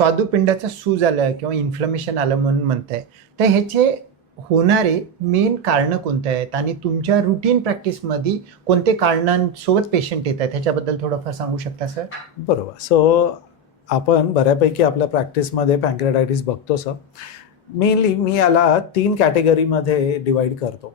स्वादुपिंडाचा सूज आलं किंवा इन्फ्लमेशन आलं म्हणून म्हणताय, तर ह्याचे होणारे मेन कारणं कोणते आहेत आणि तुमच्या रुटीन प्रॅक्टिसमध्ये कोणते कारणांसोबत पेशंट येत आहेत ह्याच्याबद्दल थोडंफार सांगू शकता सर? बरोबर. सो आपण बऱ्यापैकी आपल्या प्रॅक्टिसमध्ये पॅन्क्रियाटायटिस बघतो सर. मेनली मी याला 3 कॅटेगरीमध्ये डिवाइड करतो.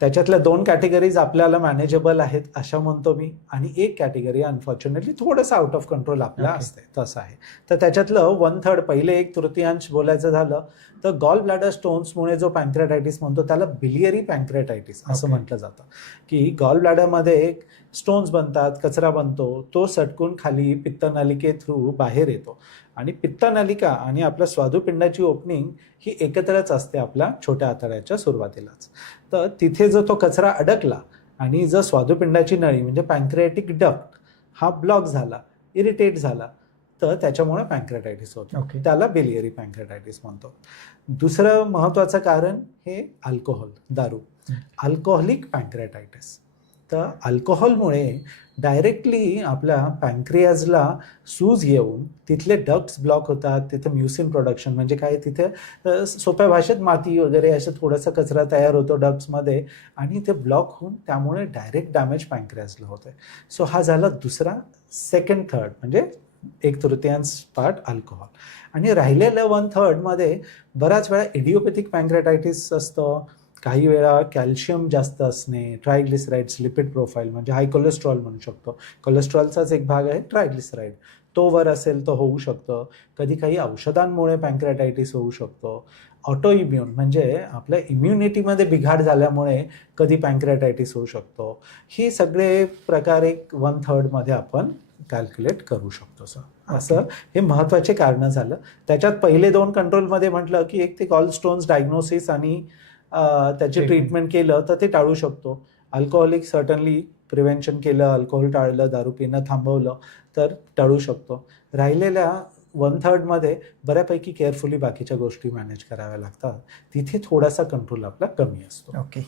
त्याच्यातल्या 2 कॅटेगरीज आपल्याला मॅनेजेबल आहेत अशा म्हणतो मी, आणि एक कॅटेगरी अनफॉर्च्युनेटली थोडंसं आउट ऑफ कंट्रोल आपल्या असते, तसं आहे. तर त्याच्यातलं 1/3 पहिले 1/3 बोलायचं झालं तर गॉल ब्लॅडर स्टोन्समुळे जो पॅन्क्रियाटायटिस म्हणतो त्याला बिलियरी पॅन्क्रियाटायटिस असं म्हटलं जातं, की गॉल ब्लॅडरमध्ये स्टोन्स बनतात, कचरा बनतो, तो सटकून खाली पित्तनलिके थ्रू बाहेर येतो, आणि पित्तनलिका आणि आपल्या स्वादुपिंडाची ओपनिंग ही एकत्रच असते आपल्या छोट्या आतड्याच्या सुरुवातीलाच. तर तिथे जर तो कचरा अडकला आणि जर स्वादुपिंडाची नळी म्हणजे पॅन्क्रियाटिक डक्ट हा ब्लॉक झाला, इरिटेट झाला, तर त्याच्यामुळे पॅन्क्रियाटायटिस होतो. त्याला बिलियरी पॅन्क्रियाटायटिस म्हणतो. दुसरं महत्त्वाचं कारण हे अल्कोहोल, दारू, अल्कोहोलिक पॅन्क्रियाटायटिस. तर अल्कोहोलमुळे डायरेक्टली आपल्या पॅन्क्रियाजला सूज येऊन तिथले डक्ट्स ब्लॉक होतात, तिथे म्युसिन प्रोडक्शन म्हणजे काय, तिथे सोप्या भाषेत माती वगैरे असं थोडासा कचरा तयार होतो डक्ट्समध्ये, आणि ते ब्लॉक होऊन त्यामुळे डायरेक्ट डॅमेज पॅन्क्रियाजला होतं. सो हा झाला दुसरा, 2/3 म्हणजे 1/3 पार्ट अल्कोहोल. आणि राहिलेलं 1/3 मध्ये बऱ्याच वेळा इडिओपॅथिक पॅन्क्रियाटायटिस असतं, काही वेळा कॅल्शियम जास्त असणे, ट्रायग्लिसराईड्स, लिपिड प्रोफाईल म्हणजे हाय कोलेस्ट्रॉल म्हणू शकतो, कोलेस्ट्रॉलचाच एक भाग आहे ट्रायग्लिसराईड, तो वर असेल तर होऊ शकतं. कधी काही औषधांमुळे पॅन्क्रियाटायटिस होऊ शकतो. ऑटो इम्युन म्हणजे आपल्या इम्युनिटीमध्ये बिघाड झाल्यामुळे कधी पॅन्क्रियाटायटिस होऊ शकतो. हे सगळे प्रकार एक 1/3 मध्ये आपण कॅल्क्युलेट करू शकतो सर. असं हे महत्त्वाचे कारणं झालं. त्याच्यात पहिले 2 कंट्रोलमध्ये म्हटलं की एक ते गॉल स्टोन्स डायग्नोसिस आणि त्याचे ट्रीटमेंट केलं तर ते टाळू शकतो. अल्कोहोलिक सर्टनली प्रिव्हेन्शन केलं, अल्कोहोल टाळलं, दारू पिणं थांबवलं तर टाळू शकतो. राहिलेल्या 1/3 मध्ये बऱ्यापैकी केअरफुली बाकीच्या गोष्टी मॅनेज कराव्या लागतात, तिथे थोडासा कंट्रोल आपला कमी असतो. ओके.